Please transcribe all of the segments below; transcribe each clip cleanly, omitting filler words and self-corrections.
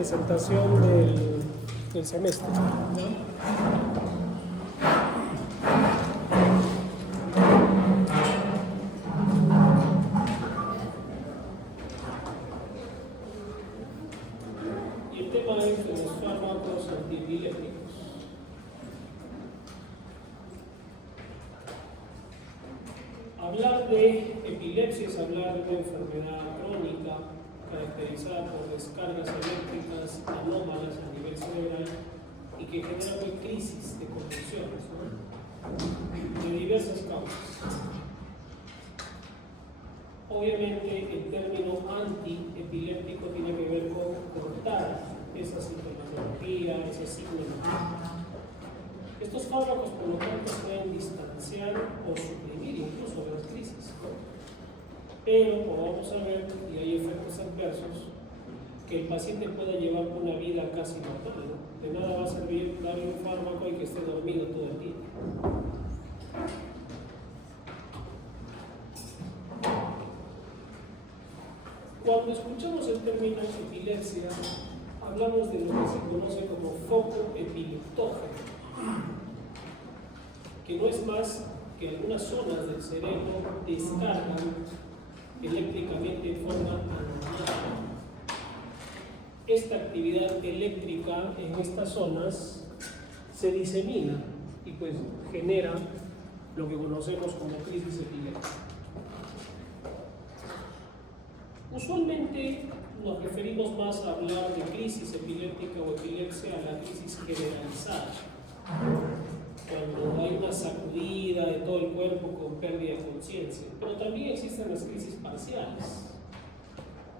presentación del semestre, ¿no? Hablar de epilepsia es hablar de una enfermedad crónica caracterizada por descargas eléctricas anómalas a nivel cerebral y que genera crisis de convulsiones, ¿no? De diversas causas. Obviamente el término antiepiléptico tiene que ver con cortar esa sintomatología, ese signo. Estos fármacos, por lo tanto, pueden distanciar o suprimir incluso las crisis, ¿no? Pero, como vamos a ver, y hay efectos adversos, que el paciente pueda llevar una vida casi normal, ¿no? De nada va a servir darle un fármaco y que esté dormido todo el día. Cuando escuchamos el término epilepsia, hablamos de lo que se conoce como foco epileptógeno, que no es más que algunas zonas del cerebro descargan eléctricamente en forma anormal. Esta actividad eléctrica en estas zonas se disemina y pues genera lo que conocemos como crisis epiléptica. Usualmente nos referimos más a hablar de crisis epiléptica o epilepsia a la crisis generalizada, cuando hay una sacudida de todo el cuerpo con pérdida de conciencia. Pero también existen las crisis parciales,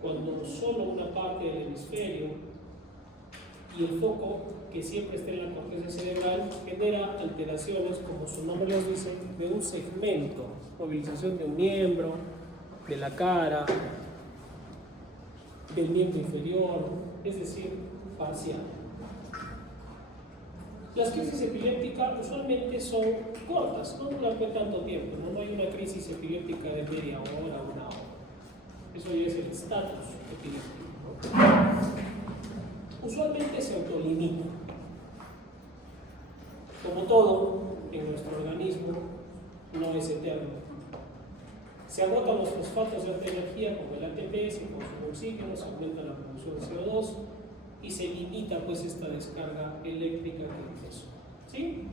cuando solo una parte del hemisferio y el foco que siempre está en la corteza cerebral genera alteraciones, como su nombre los dice, de un segmento, movilización de un miembro, de la cara, del miembro inferior, es decir, parcial. Las crisis epilépticas usualmente son cortas, no duran tanto tiempo, no hay una crisis epiléptica de media hora, una hora. Eso ya es el estatus epiléptico. Usualmente se autolimita. Como todo en nuestro organismo, no es eterno. Se agotan los fosfatos de alta energía como el ATP, se consume oxígeno, se aumenta la producción de CO2 y se limita pues esta descarga eléctrica que empezó. ¿Sí?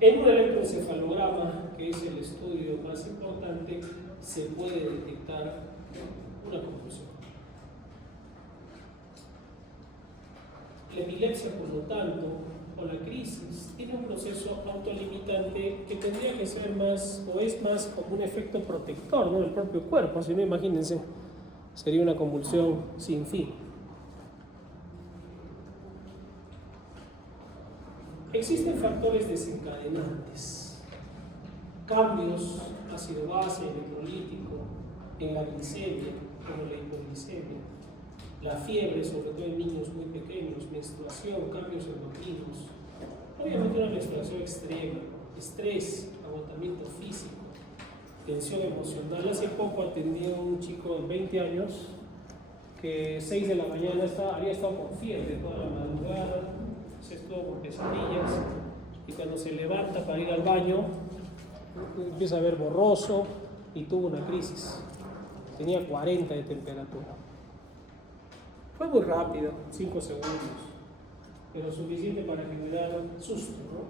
En un electroencefalograma, que es el estudio más importante, se puede detectar una confusión. La epilepsia, por lo tanto, o la crisis, tiene un proceso autolimitante que tendría que ser más, o es más como un efecto protector, ¿no?, del propio cuerpo. Si no, imagínense, sería una convulsión sin fin. Existen factores desencadenantes, cambios ácido base, electrolítico, en la glicemia, como la hipoglicemia, la fiebre, sobre todo en niños muy pequeños, menstruación, cambios endocrinos, obviamente una menstruación extrema, estrés, agotamiento físico, tensión emocional. Hace poco atendí a un chico de 20 años que 6 de la mañana había estado con fiebre toda la madrugada, se estuvo con pesadillas, y cuando se levanta para ir al baño empieza a ver borroso y tuvo una crisis. Tenía 40 de temperatura. Fue muy rápido, 5 segundos, pero suficiente para generar susto, ¿no?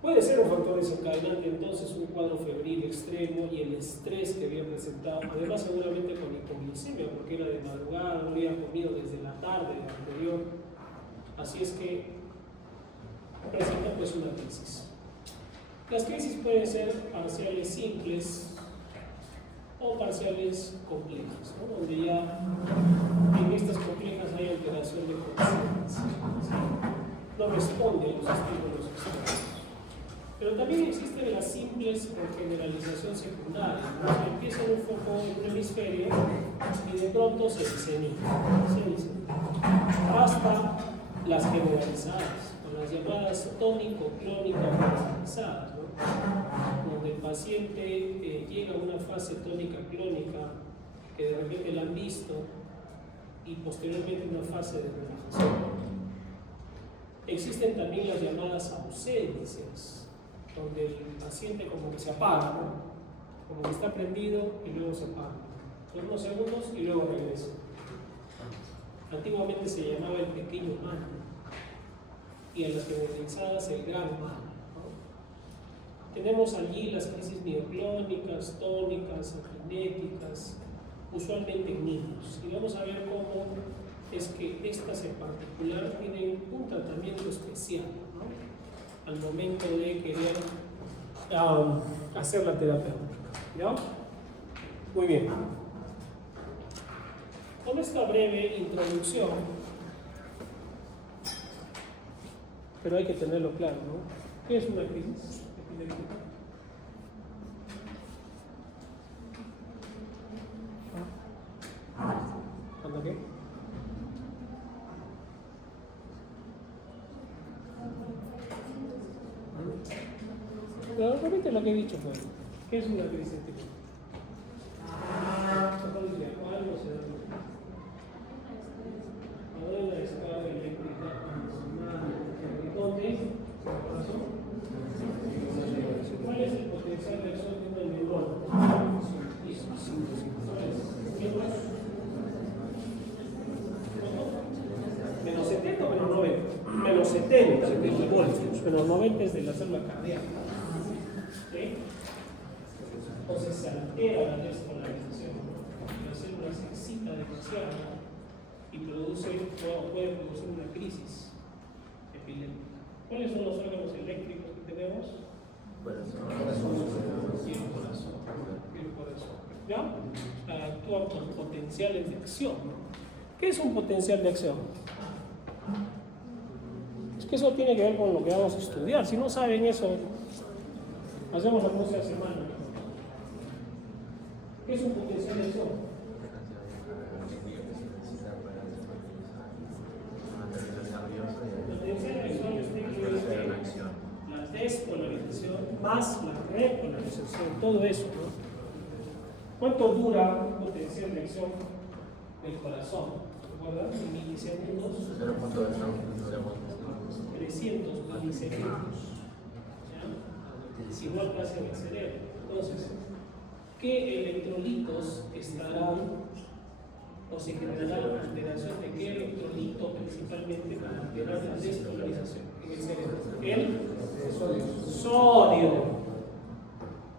Puede ser un factor desencadenante entonces un cuadro febril extremo y el estrés que había presentado, además seguramente con hipoglicemia, porque era de madrugada, no había comido desde la tarde anterior, así es que presenta pues una crisis. Las crisis pueden ser parciales simples o parciales complejas, ¿no?, donde ya en estas complejas hay alteración de conciencia, ¿sí? No responde a los estímulos externos. Pero también existen las simples por generalización secundaria, ¿no? Empieza en un foco en un hemisferio y de pronto se disemina, hasta las generalizadas, o las llamadas tónico-clónicas generalizadas, ¿no?, donde el paciente llega a una fase tónica clónica que de repente la han visto y posteriormente una fase de relajación. Existen también las llamadas ausencias, donde el paciente como que se apaga, ¿no? Como que está prendido y luego se apaga, por unos segundos y luego regresa. Antiguamente se llamaba el pequeño mal y en las generalizadas el gran mal, ¿no? Tenemos allí las crisis mioclónicas, tónicas, acinéticas, usualmente en niños, y vamos a ver cómo es que estas en particular tienen un tratamiento especial, ¿no? Al momento de querer hacer la terapia. ¿Ya? Muy bien. Con esta breve introducción, pero hay que tenerlo claro, ¿no? ¿Qué es una crisis epiléptica? ¿Cuándo qué? Pero repite lo que he dicho, pues. ¿Qué es una crisis epiléptica? ¿Cuándo se da? Ahora en la escala eléctrica ¿dónde? ¿Corazón? ¿Cuál es el potencial de acción de un neurón? Menos 70 o menos 90. Menos 70 voltios. Menos 90 es de la célula cardíaca. ¿Sí? Entonces se altera la despolarización. La célula se excita demasiado y puede producir una crisis epiléptica. ¿Cuáles son los órganos eléctricos que tenemos? Y el corazón. ¿Ya? Actúan con potenciales de acción. ¿Qué es un potencial de acción? Es que eso tiene que ver con lo que vamos a estudiar. Si no saben eso, hacemos la próxima semana. ¿Qué es un potencial de acción? Potencial de acción es la despolarización más la repolarización, todo eso, ¿no? ¿Cuánto dura un potencial de acción del corazón? ¿Recuerdan? En milisegundos. 300 milisegundos. ¿Ya? Igual casi en el cerebro. Entonces, ¿qué electrolitos estarán o se generará la alteración de qué electrolito principalmente para alterar la despolarización en el cerebro? El sodio.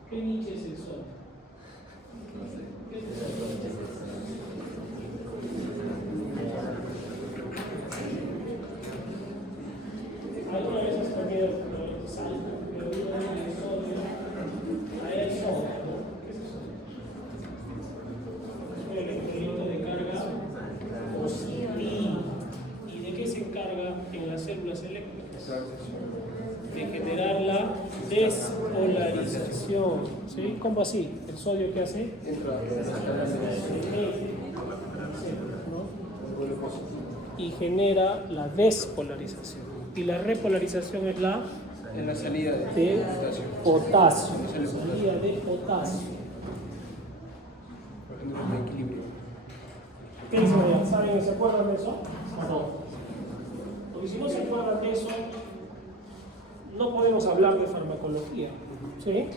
¿Qué niche es el sodio? ¿Qué es el sodio? ¿Alguna vez has comido sal? Pero el sodio, ahí hay sodio, ¿no? ¿Qué es eso? Es un electrolito de carga positiva. ¿Y de qué se encarga en las células eléctricas? De generar la despolarización. ¿Sí? ¿Cómo así? ¿El sodio qué hace? ¿No? Y genera la despolarización. Y la repolarización es la salida de potasio. Salida de potasio. ¿Qué dicen? ¿Saben? ¿Se acuerdan de eso? No. Porque si no se acuerdan de eso, no podemos hablar de farmacología. ¿Sí?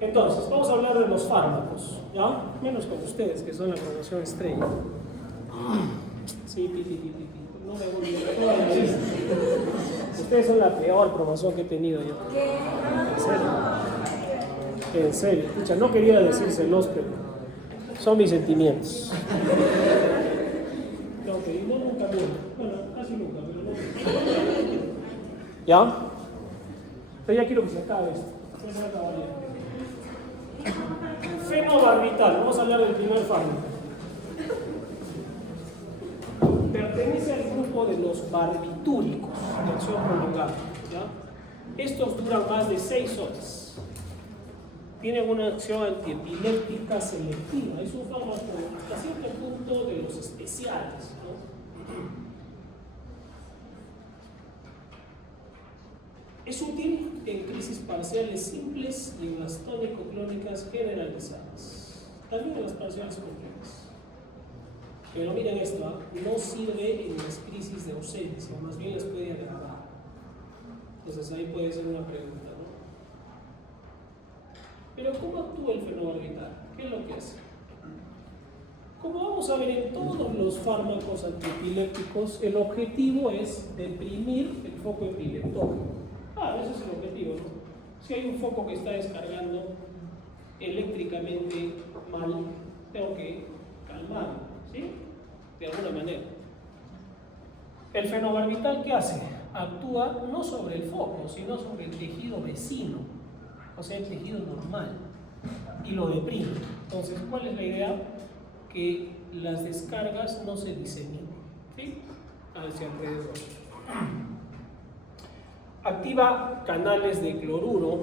Entonces, vamos a hablar de los fármacos, ¿ya? Menos con ustedes, que son la promoción estrella. Sí, no me voy a toda la lista. Ustedes son la peor promoción que he tenido yo. En serio. En serio. Escucha, no quería decírselos, pero son mis sentimientos. No, nunca. Bueno, casi nunca, pero no. ¿Ya? Pero ya quiero que se acabe esto. Se va a acabar ya. Fenobarbital, vamos a hablar del primer fármaco. Pertenece al grupo de los barbitúricos de acción prolongada. ¿Ya? Estos duran más de 6 horas. Tienen una acción antiepiléptica selectiva. Es un fármaco hasta cierto punto de los especiales, ¿no? Es útil en crisis parciales parciales simples y en las tónico-clónicas generalizadas. También en las parciales complejas. Pero miren esto, no sirve en las crisis de ausencia, más bien las puede agravar. Entonces ahí puede ser una pregunta, ¿no? Pero ¿cómo actúa el fenobarbital? ¿Qué es lo que hace? Como vamos a ver en todos los fármacos antiepilépticos, el objetivo es deprimir el foco epileptógeno. Ese es el objetivo, ¿no? Si hay un foco que está descargando eléctricamente mal, tengo que calmarlo, ¿sí? De alguna manera. El fenobarbital, ¿qué hace? Actúa no sobre el foco, sino sobre el tejido vecino, o sea, el tejido normal, y lo deprime. Entonces, ¿cuál es la idea? Que las descargas no se diseminen, ¿sí? Hacia alrededor. Activa canales de cloruro,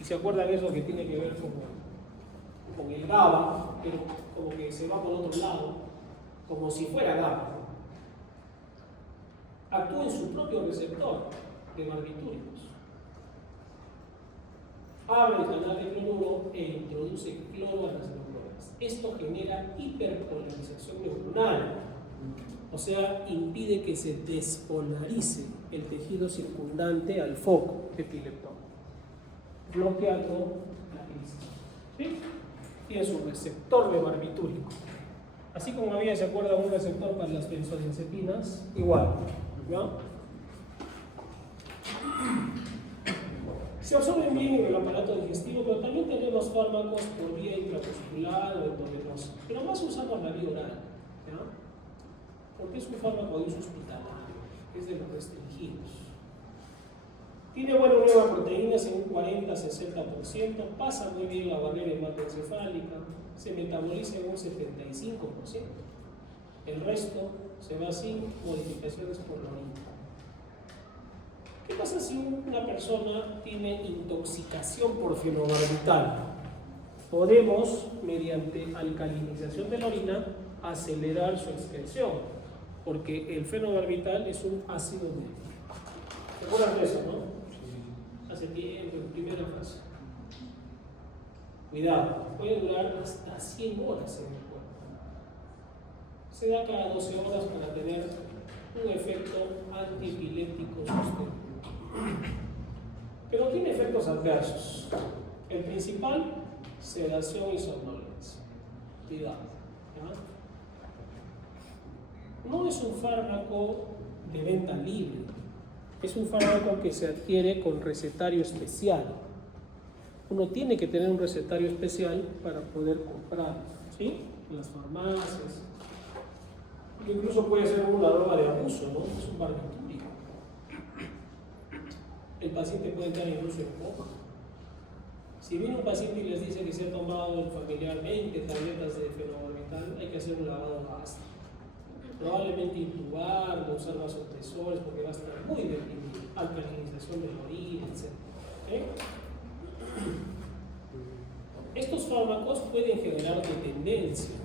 y se acuerdan eso que tiene que ver con el GABA, pero como que se va por otro lado, como si fuera GABA. Actúa en su propio receptor de barbitúricos. Abre el canal de cloruro e introduce cloro a las neuronas. Esto genera hiperpolarización neuronal, o sea, impide que se despolarice el tejido circundante al foco epileptógeno, bloqueando la crisis. ¿Sí? Y es un receptor de barbitúrico. Así como había, ¿se acuerdan? Un receptor para las benzodiazepinas, igual, ¿no? Se absorben bien en el aparato digestivo, pero también tenemos fármacos por vía intramuscular o endovenosa. Pero más usamos la vía oral, ¿no? Porque es un fármaco de uso hospitalario, es de los restringidos. Tiene buena nueva proteínas en un 40-60%, pasa muy bien la barrera hematoencefálica, se metaboliza en un 75%. El resto se va sin modificaciones por la orina. ¿Qué pasa si una persona tiene intoxicación por fenobarbital? Podemos, mediante alcalinización de la orina, acelerar su excreción, porque el fenobarbital es un ácido nítrico. ¿Se acuerdan de eso, no? Sí. Hace tiempo, en primera fase. Cuidado, puede durar hasta 100 horas en el cuerpo. Se da cada 12 horas para tener un efecto antiepiléptico sostenido. Pero tiene efectos adversos. El principal, sedación y somnolencia. Cuidado, ¿no? No es un fármaco de venta libre, es un fármaco que se adquiere con recetario especial. Uno tiene que tener un recetario especial para poder comprar, ¿sí? En las farmacias. Incluso puede ser una droga de abuso, ¿no? Es un barbitúrico. El paciente puede entrar incluso en coma. Si viene un paciente y les dice que se ha tomado el familiar 20 tabletas de fenobarbital, hay que hacer un lavado gástrico. Probablemente intubar, usar vasopresores porque va a estar muy deprimido, alcalinización de la orina, etc. Estos fármacos pueden generar dependencia,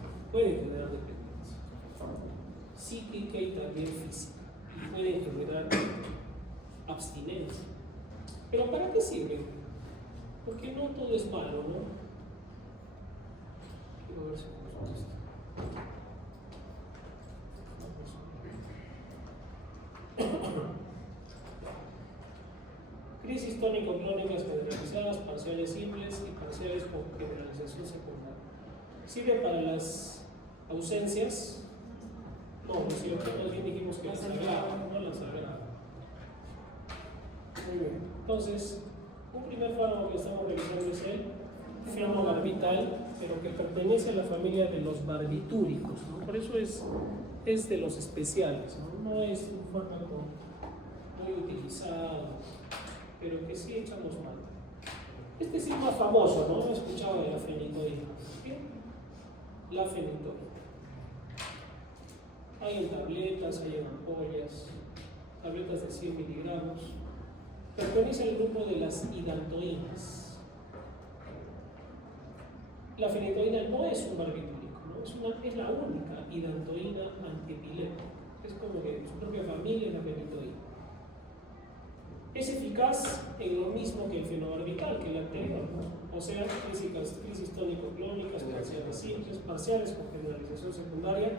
psíquica y también física, y pueden generar abstinencia. ¿Pero para qué sirven? Porque no todo es malo, ¿no? Quiero ver si puedo esto. Crisis tónico-clónicas generalizadas, parciales simples y parciales con generalización secundaria. Sirve para las ausencias. No es cierto, más bien dijimos que las agrava, no las agrava. Muy bien. Entonces, un primer fármaco que estamos revisando es el fenobarbital, pero que pertenece a la familia de los barbitúricos, ¿no? Por eso es de los especiales, ¿no? No es un fármaco muy utilizado, pero que sí echamos mano. Este sí es más famoso, ¿no? He escuchado de la fenitoína. ¿Qué? La fenitoína. Hay en tabletas, hay en ampollas, tabletas de 100 miligramos. Pertenece al grupo de las hidantoínas. La fenitoína no es un barbitúrico, ¿no? Es la única hidantoína antiepiléptica. Es como que su propia familia es la fenitoína. Es eficaz en lo mismo que el fenobarbital, que o sea, crisis tónico-clónicas, parciales simples, parciales con generalización secundaria.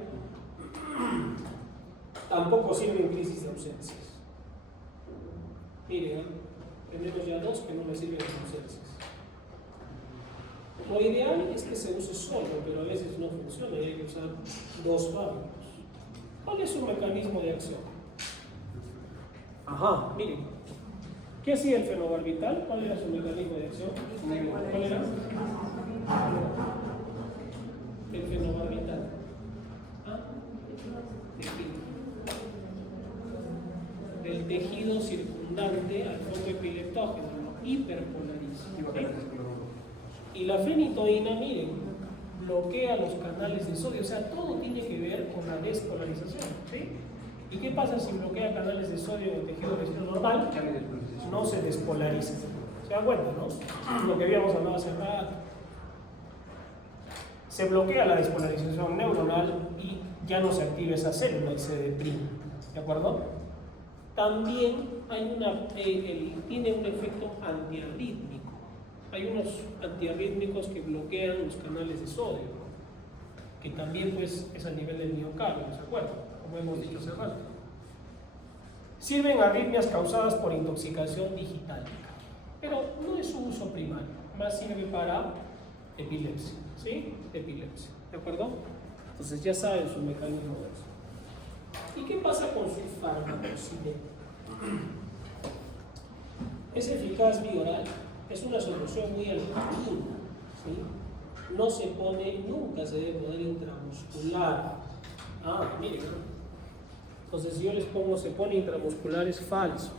Tampoco sirven crisis de ausencias. Miren, tenemos ya dos que no me sirven de ausencias. Lo ideal es que se use solo, pero a veces no funciona y hay que usar dos fármacos. ¿Cuál es su mecanismo de acción? Ajá, miren. ¿Qué hacía el fenobarbital? ¿Cuál era su mecanismo de acción? ¿Cuál era? El fenobarbital. ¿Ah? Del tejido circundante al fondo epileptógeno, lo hiperpolariza. ¿Okay? Y la fenitoína, miren, bloquea los canales de sodio, o sea, todo tiene que ver con la despolarización. ¿Sí? ¿Y qué pasa si bloquea canales de sodio en el tejido vecino normal? No se despolariza. ¿Se dan cuenta, no? Lo que habíamos hablado hace rato. Se bloquea la despolarización neuronal y ya no se activa esa célula y se deprime. ¿De acuerdo? También hay tiene un efecto antiarrítmico. Hay unos antiarrítmicos que bloquean los canales de sodio, que también pues es a nivel del miocardio, ¿se acuerdan? Como hemos dicho hace rato. Sirven arritmias causadas por intoxicación digital, pero no es su uso primario, más sirve para epilepsia, ¿sí? Epilepsia, ¿de acuerdo? Entonces ya saben su mecanismo de eso. ¿Y qué pasa con su farmacocinética? Es eficaz vía oral, es una solución muy alcalina, ¿sí? No se pone, nunca se debe poner intramuscular. Ah, miren, ¿no? Entonces si yo les pongo se pone intramuscular es falso.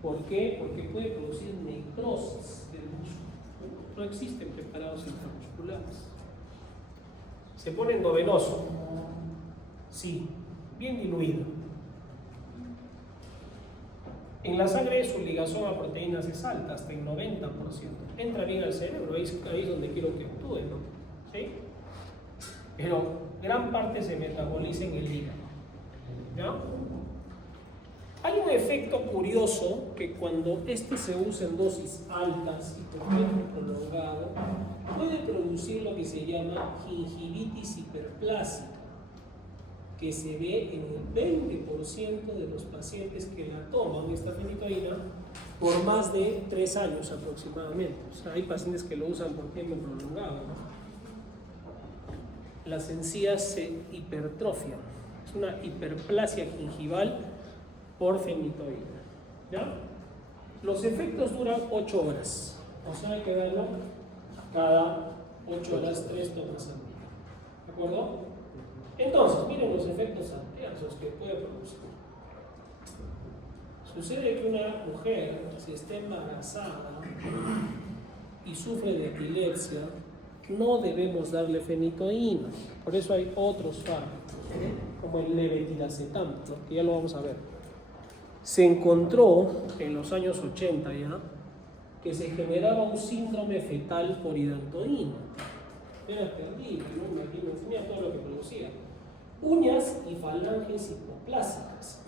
¿Por qué? Porque puede producir necrosis del músculo. No existen preparados intramusculares. Se pone endovenoso. Sí, bien diluido. En la sangre su ligazón a proteínas es alta, hasta el 90%. Entra bien al cerebro, ahí es donde quiero que actúe, ¿no? ¿Sí? Pero gran parte se metaboliza en el hígado. ¿Ya? Hay un efecto curioso que cuando este se usa en dosis altas y por tiempo prolongado, puede producir lo que se llama gingivitis hiperplásica, que se ve en el 20% de los pacientes que la toman, esta fenitoína, por más de 3 años aproximadamente. O sea, hay pacientes que lo usan por tiempo prolongado, ¿no? Las encías se hipertrofian. Es una hiperplasia gingival por fenitoína. ¿Ya? Los efectos duran 8 horas. O sea, hay que darlo cada 8 horas 3 tomas al día. ¿De acuerdo? Entonces, miren los efectos adversos que puede producir. Sucede que una mujer, si está embarazada y sufre de epilepsia, no debemos darle fenitoína. Por eso hay otros fármacos, como el levetiracetam, ¿no? Que ya lo vamos a ver. Se encontró en los años 80 ya que se generaba un síndrome fetal por hidantoína. Era terrible, ¿no? Me enseñaba todo lo que producía. Uñas y falanges hipoplásicas.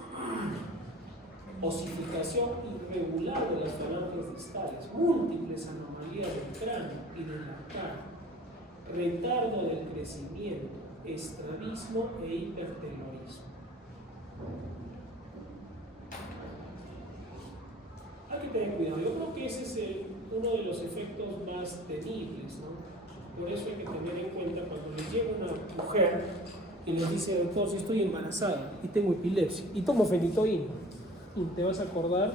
Osificación irregular de las falanges distales. Múltiples anomalías del cráneo y de la cara. Retardo del crecimiento. Estrabismo e hipertelorismo. Hay que tener cuidado. Yo creo que ese es uno de los efectos más temibles, ¿no? Por eso hay que tener en cuenta cuando les llega una mujer y les dice, doctor, si estoy embarazada y tengo epilepsia y tomo fenitoína, y te vas a acordar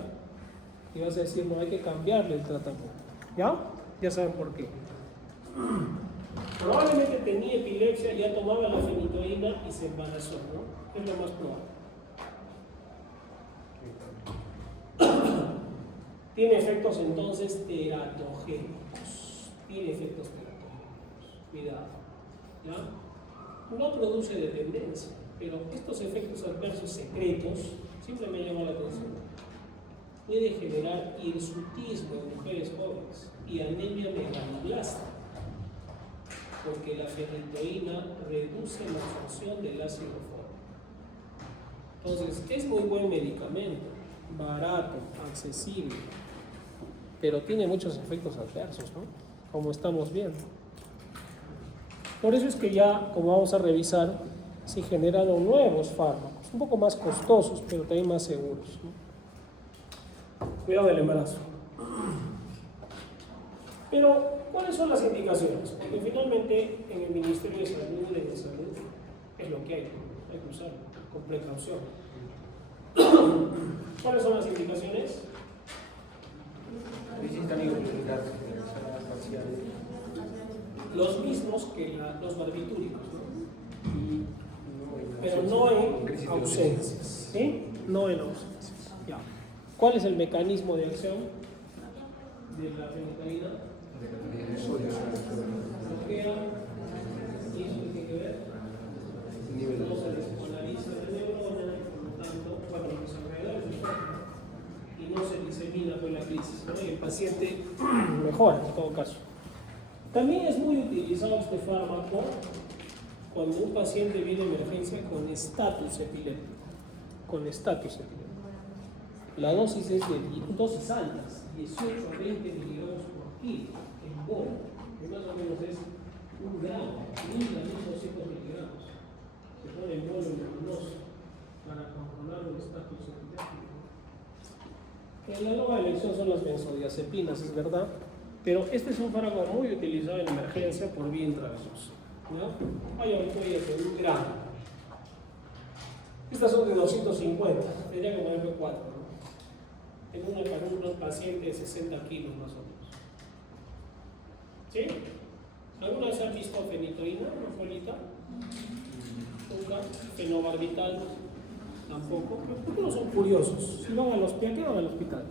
y vas a decir, no, hay que cambiarle el tratamiento. ¿Ya? Ya saben por qué. Probablemente tenía epilepsia, ya tomaba la fenitoína y se embarazó, ¿no? Es lo más probable. Tiene efectos entonces teratogénicos. Tiene efectos teratogénicos. Cuidado. ¿Ya? No produce dependencia, pero estos efectos adversos secretos siempre me llaman la atención. Puede generar hirsutismo en mujeres jóvenes y anemia megaloblástica, porque la fenitoína reduce la absorción del ácido fólico. Entonces, es muy buen medicamento, barato, accesible, pero tiene muchos efectos adversos, ¿no? como estamos viendo. Por eso es que ya, como vamos a revisar, se generaron nuevos fármacos, un poco más costosos, pero también más seguros, ¿no? Cuidado del embarazo. Pero, ¿cuáles son las indicaciones? Porque finalmente en el Ministerio de Salud, es lo que hay que usarlo con precaución. ¿Cuáles son las indicaciones? Los mismos que los barbitúricos, ¿no? Pero no en ausencias, ¿sí? No en ausencias. Ya. ¿Cuál es el mecanismo de acción de la fenitoína? Bloquea, y eso tiene que ver, no se despolariza la neurona, por lo tanto, bueno, los alrededores del cuerpo, y no se disemina con la crisis, ¿no? Y el paciente mejora en todo caso. También es muy utilizado este fármaco cuando un paciente viene de emergencia con estatus epiléptico. La dosis es de dosis altas, 18 a 20 miligramos por kilo en bono, que más o menos es 1 gramo, 1.200 miligramos. Se pone en bono luminoso para controlar el estatus epiléptico. Que la nueva elección son las benzodiazepinas, es verdad, pero este es un fármaco muy utilizado en emergencia por vía intravenosa, ¿no? Hay ampollas de 1 gramo. Estas son de 250, tendría que ponerme 4, ¿no? En una para un paciente de 60 kilos más o menos. ¿Sí? ¿Alguna vez han visto fenitoína, una folita? Nunca. Fenobarbital, tampoco. ¿Por qué no son curiosos? Si van al hospital, ¿qué van al hospital?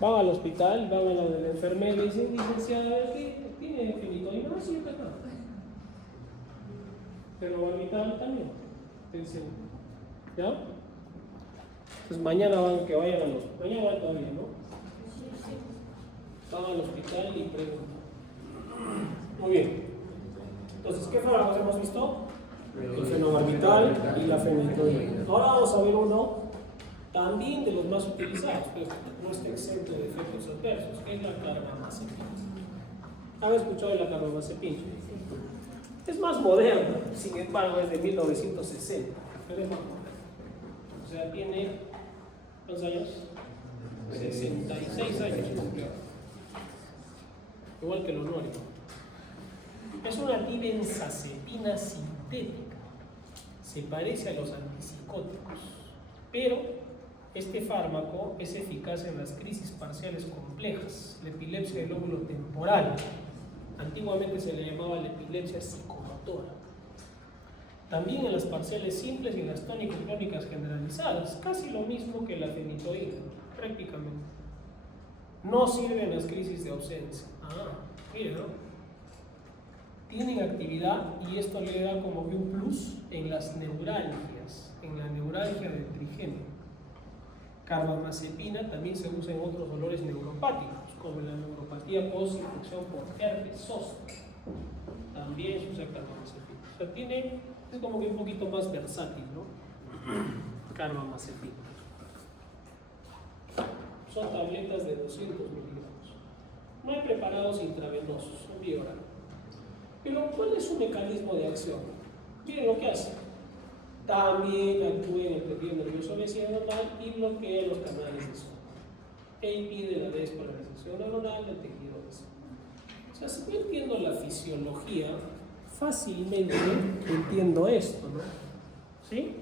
Van al hospital, van a la de la enfermera y dicen, licenciada, ¿qué tiene fenitoína? No, sí, acá. Fenobarbital también. Pensé, ¿ya? Entonces mañana van todavía, ¿no? Van al hospital y preguntan. Muy bien. Entonces, ¿qué fármacos hemos visto? El fenobarbital y la fenitoína. Ahora vamos a ver uno también de los más utilizados, pero no está exento de efectos adversos, que es la carbamazepina. ¿Han escuchado de la carbamazepina? Es más moderna, sin embargo es de 1960, pero es más moderna. O sea, tiene ¿cuántos años? 66 años cumplió. Igual que el honorio. Es una dibenzazepina sintética. Se parece a los antipsicóticos, pero este fármaco es eficaz en las crisis parciales complejas, la epilepsia del lóbulo temporal. Antiguamente se le llamaba la epilepsia psicomotora. También en las parciales simples y en las tónico-clónicas generalizadas, casi lo mismo que la fenitoína, prácticamente. No sirve en las crisis de ausencia. Mire, ¿no? Tienen actividad y esto le da como que un plus en las neuralgias, en la neuralgia del trigémino. Carbamazepina también se usa en otros dolores neuropáticos, como la neuropatía post-infección por herpes zóster. También se usa carbamazepina. O sea, es como que un poquito más versátil, ¿no? Carbamazepina. Son tabletas de 200 miligramos. No hay preparados intravenosos, son vía oral. Pero, ¿cuál es su mecanismo de acción? Miren lo que hace. También actúa en el tejido nervioso vesical y bloquea los canales de sodio. E impide la despolarización neuronal del tejido vesical. O sea, si yo entiendo la fisiología, fácilmente entiendo esto, ¿no? ¿Sí?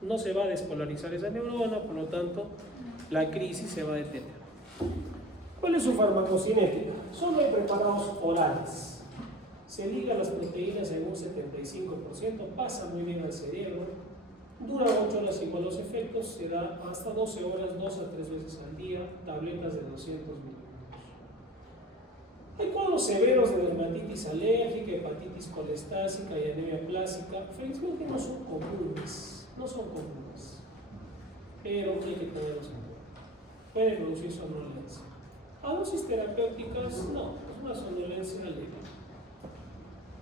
No se va a despolarizar esa neurona, por lo tanto, la crisis se va a detener. ¿Cuál es su farmacocinética? Son de preparados orales. Se ligan las proteínas en un 75%, pasa muy bien al cerebro, dura 8 horas igual los efectos, se da hasta 12 horas, 2 a 3 veces al día, tabletas de 200 miligramos. Hay cuadros severos de dermatitis alérgica, hepatitis colestásica y anemia plástica. Felizmente no son comunes, pero hay que tenerlos en cuenta. Puede producir somnolencia. A dosis terapéuticas, no, es una somnolencia leve.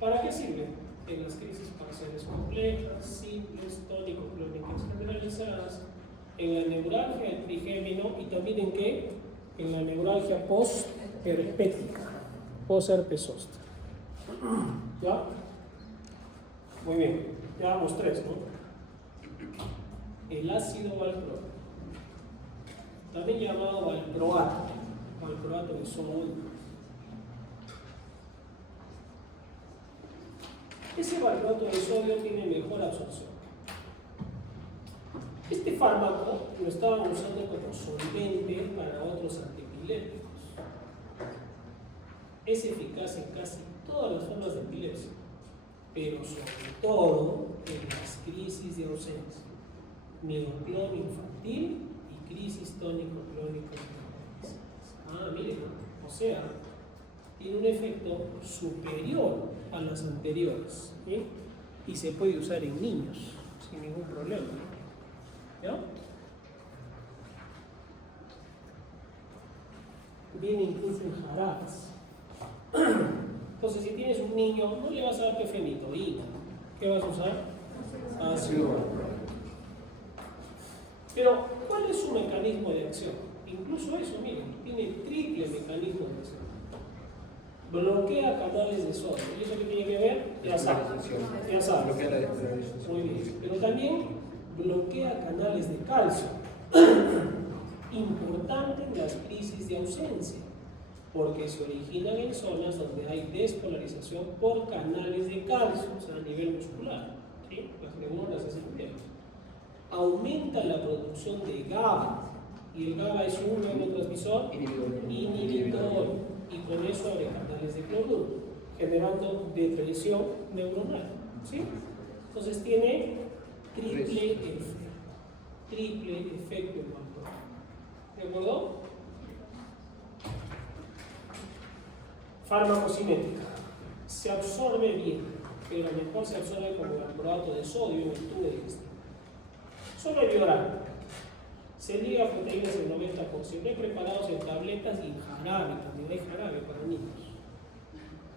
¿Para qué sirve? En las crisis parciales complejas, simples, tónico-clónicas generalizadas, en la neuralgia del trigémino y también en qué? En la neuralgia post herpética, posherpes zóster. ¿Ya? Muy bien, ya vamos 3, ¿no? El ácido valproato, también llamado valproato de sodio. Ese valproato de sodio tiene mejor absorción. Este fármaco lo estaban usando como solvente para otros antiepilépticos. Es eficaz en casi todas las formas de epilepsia, pero sobre todo en las crisis de ausencia, mioclon infantil y crisis tónico-clónica. Miren, o sea, tiene un efecto superior a las anteriores, ¿sí? Y se puede usar en niños sin ningún problema, ¿ya? Viene incluso en jarabes. Entonces, si tienes un niño, no le vas a dar pefenitoína. ¿Qué vas a usar? Ácido valproato. Pero, ¿cuál es su mecanismo de acción? Incluso eso, miren, tiene triple mecanismo de acción. Bloquea canales de sodio. ¿Y eso qué tiene que ver? Ya sabes. Muy bien. Pero también bloquea canales de calcio. Importante en las crisis de ausencia, porque se originan en zonas donde hay despolarización por canales de calcio, o sea, a nivel muscular, ¿sí? Las neuronas se sienten. Aumenta la producción de GABA, y el GABA es un neurotransmisor inhibidor, y con eso abre canales de cloruro, generando depresión neuronal, ¿sí? Entonces tiene triple efecto en valproato. ¿De acuerdo? Farmacocinética. Se absorbe bien, pero mejor se absorbe como valproato de sodio en el tubo digestivo. Solo hay oral. Se liga a proteínas del 90%. Hay preparados en tabletas y en jarabe, también hay jarabe para niños.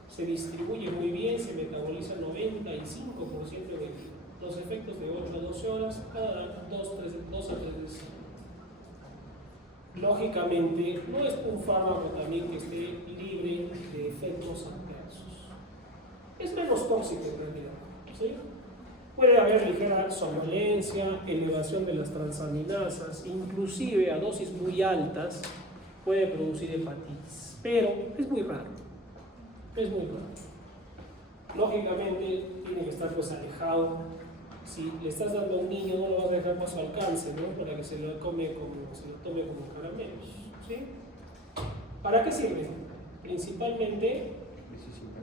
Se distribuye muy bien, se metaboliza 95% en el día. Los efectos de 8 a 12 horas, cada 2 a 3 veces. Lógicamente, no es un fármaco también que esté libre de efectos adversos. Es menos tóxico en realidad, ¿sí? Puede haber ligera somnolencia, elevación de las transaminasas, inclusive a dosis muy altas puede producir hepatitis, pero es muy raro. Lógicamente tiene que estar pues alejado. Si le estás dando a un niño, no lo vas a dejar más a su alcance, ¿no? Para que se lo tome como caramelos, ¿sí? ¿Para qué sirve? Principalmente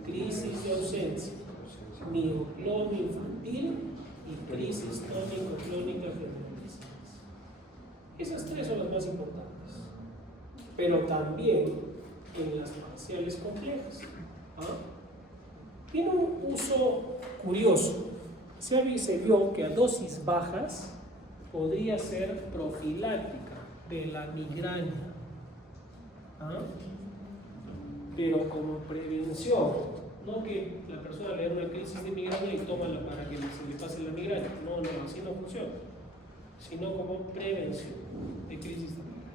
crisis de ausencia, mioclon infantil y crisis tónico-clónica generalizadas. Esas 3 son las más importantes, pero también en las parciales complejas. Tiene un uso curioso. Se vio que a dosis bajas podría ser profiláctica de la migraña, pero como prevención, no que la persona le dé una crisis de migraña y tómala para que se le pase la migraña, no, así no funciona, sino como prevención de crisis de migraña,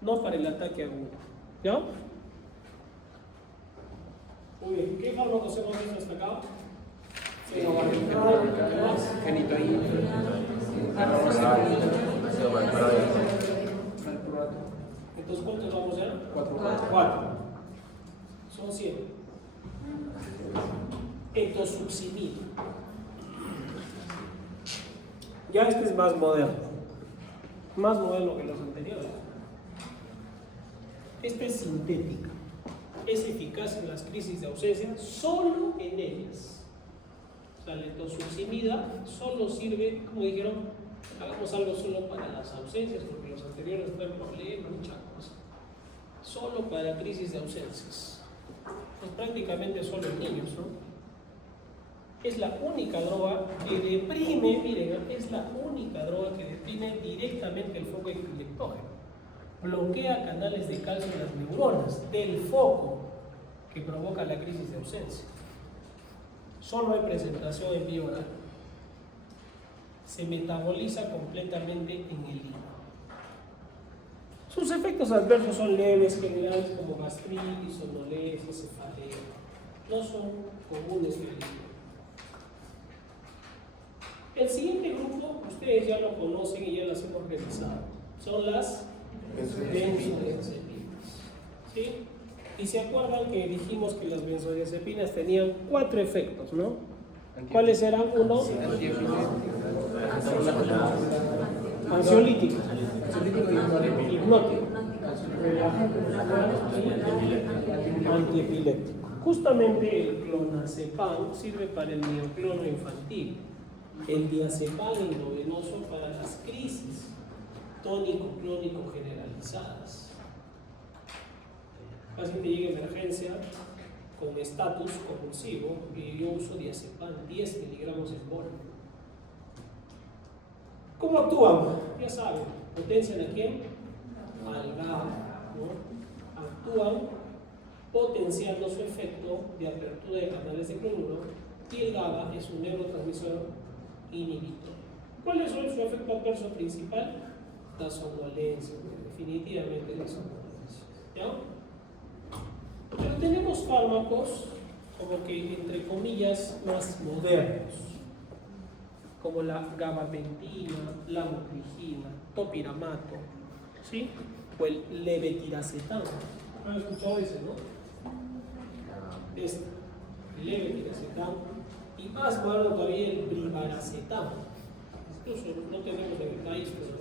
no para el ataque agudo. ¿Ya? Muy bien, ¿qué fármacos hemos visto hasta acá? Fenitoína, entonces, ¿cuántos vamos ya? 4. Son 100. Etosuximida. Ya este es más moderno que los anteriores. Esta es sintética. Es eficaz en las crisis de ausencia, solo en ellas. La etosuximida solo sirve, como dijeron, hagamos algo solo para las ausencias, porque los anteriores traen problemas, muchas cosas. Solo para crisis de ausencias. Pues prácticamente solo en niños, ¿no? Es la única droga que deprime, miren, es la única droga que deprime directamente el foco epileptógeno. Bloquea canales de calcio en las neuronas del foco que provoca la crisis de ausencia. Solo hay presentación en vía oral. Se metaboliza completamente en el hígado. Sus efectos adversos son leves, generales como gastritis, somnolencia, cefalea. No son comunes en el libro. El siguiente grupo, ustedes ya lo conocen y ya las hemos revisado. Son las benzodiazepinas. ¿Sí? Y se acuerdan que dijimos que las benzodiazepinas tenían 4 efectos, ¿no? ¿Cuáles eran? Uno, ansiolítico, hipnótico, relajante y antiepiléptico. Justamente el clonazepam sirve para el mioclono infantil, el diazepam endovenoso para las crisis tónico-clónico generalizadas. El paciente llega a emergencia con estatus convulsivo y yo uso diazepam 10 miligramos en bol. ¿Cómo actúan? Ya saben, potencian a quién? Al GABA, ¿no? Actúan potenciando su efecto de apertura de canales de cloruro y el GABA es un neurotransmisor inhibitor. ¿Cuál es su efecto adverso principal? La somnolencia, definitivamente la somnolencia. ¿Ya? Pero tenemos fármacos como que entre comillas más modernos, como la gabapentina, la motrigina, topiramato, ¿sí? O el levetiracetam. ¿Han escuchado ese, no? Este, levetiracetam. Y más malo todavía el brivaracetam. Incluso no tenemos detalles, pero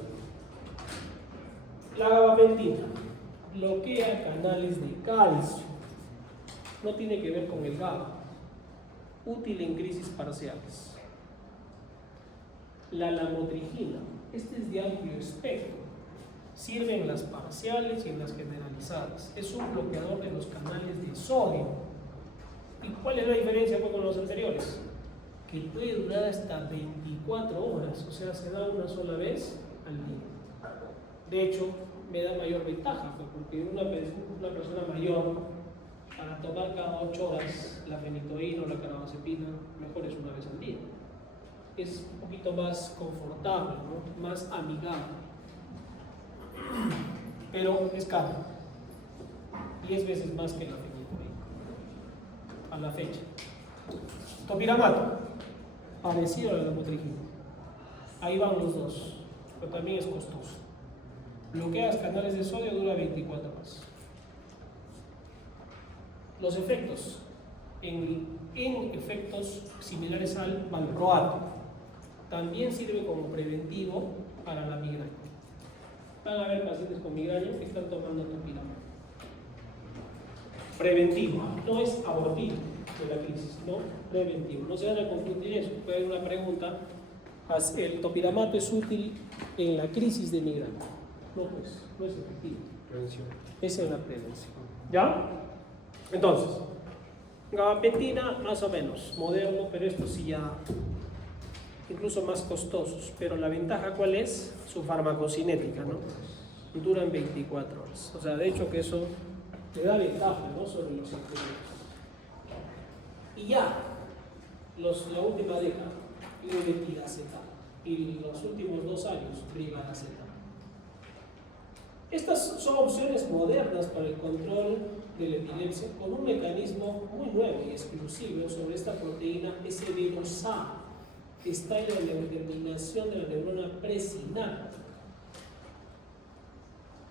la gabapentina bloquea canales de calcio. No tiene que ver con el GABA. Útil en crisis parciales. La lamotrigina, este es de amplio espectro, sirve en las parciales y en las generalizadas. Es un bloqueador de los canales de sodio. ¿Y cuál es la diferencia con los anteriores? Que puede durar hasta 24 horas, o sea, se da una sola vez al día. De hecho, me da mayor ventaja, porque una persona mayor, para tomar cada 8 horas la fenitoína o la carbamazepina, mejor es una vez al día. Es un poquito más confortable, ¿no? Más amigable. Pero es caro. 10 veces más que la fenitoína. A la fecha. Topiramato. Parecido a la lamotrigina. Ahí van los dos. Pero también es costoso. Bloqueas canales de sodio, dura 24 horas. Los efectos. En efectos similares al valproato. También sirve como preventivo para la migraña. Van a haber pacientes con migraña que están tomando topiramato. Preventivo, no es abortivo de la crisis, no preventivo. No se van a confundir eso. Puede haber una pregunta: ¿el topiramato es útil en la crisis de migraña? No, pues, no es efectivo. Prevención. Es en la prevención. ¿Ya? Entonces, gabapentina más o menos, moderno, pero esto sí ya incluso más costosos. Pero la ventaja, ¿cuál es? Su farmacocinética, ¿no? Duran 24 horas. O sea, de hecho que eso le da ventaja, ¿no? Sobre los anteriores. Y ya, la última década, levetiracetam. Y los últimos 2 años, brivaracetam. Estas son opciones modernas para el control de la epilepsia con un mecanismo muy nuevo y exclusivo sobre esta proteína SB2A. Está en la determinación de la neurona presináptica.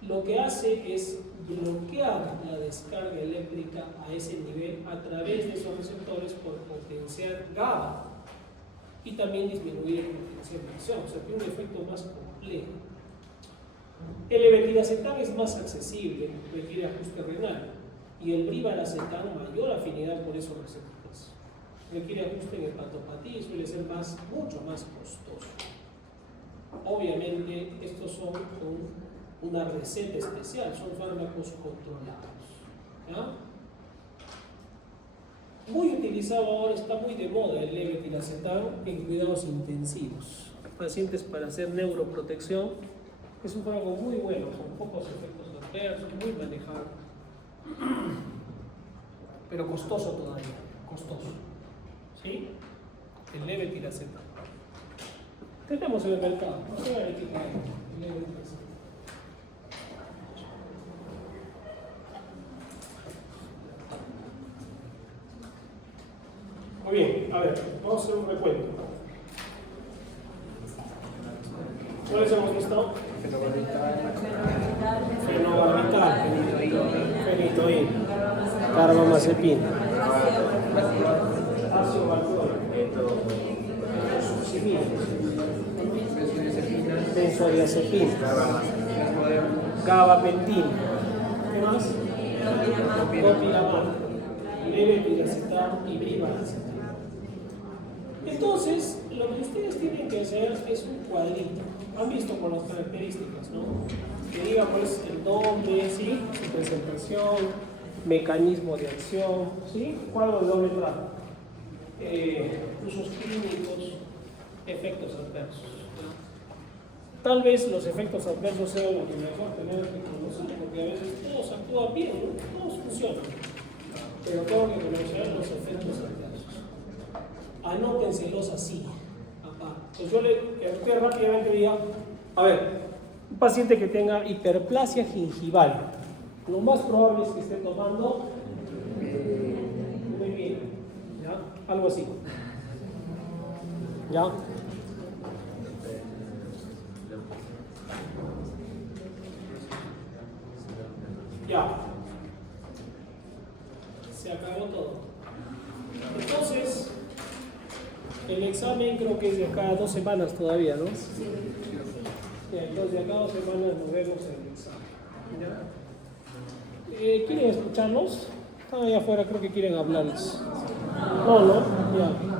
Lo que hace es bloquear la descarga eléctrica a ese nivel a través de esos receptores por potenciar GABA y también disminuir el potencial de acción, o sea, tiene un efecto más complejo. El levetiracetam es más accesible, requiere ajuste renal, y el brivaracetam mayor afinidad por esos receptores. Requiere ajuste en hepatopatía y suele ser mucho más costoso. Obviamente, estos son con una receta especial, son fármacos controlados. ¿Ya? Muy utilizado ahora, está muy de moda el levetiracetam en cuidados intensivos. Pacientes para hacer neuroprotección, es un fármaco muy bueno, con pocos efectos adversos, muy manejable, pero costoso todavía, costoso. ¿Sí? El levetiracetam. Tenemos en el mercado, no se va a etiquetar el levetiracetam. Muy bien, a ver, vamos a hacer un recuento. ¿Cuáles hemos visto? Fenobarbital, fenitoína, carbamazepina, ácido valproico, benzodiazepina, gabapentina, ¿qué más? Topiramate, levetiracetam y brivaracetam. Entonces, lo que ustedes tienen que hacer es un cuadrito. Han visto por las características, ¿no? Que diga cuál es el nombre, ¿sí? Su presentación, mecanismo de acción, ¿sí? Cuadro de doble trato. Usos clínicos, efectos adversos, ¿no? Tal vez los efectos adversos sean lo que mejor tener que conocer, porque a veces todos actúan bien, ¿no? Todos funcionan, pero tengo que conocer los efectos adversos. Anótenselos así. Pues yo que usted rápidamente diga, a ver, un paciente que tenga hiperplasia gingival, lo más probable es que esté tomando muy bien, ¿ya? Algo así. ¿Ya? Ya. Se acabó todo. Entonces, el examen creo que es de acá a 2 semanas todavía, ¿no? Sí. Entonces de acá a 2 semanas nos vemos en el examen. ¿Ya? ¿Quieren escucharlos? Están allá afuera, creo que quieren hablarles. No, ya.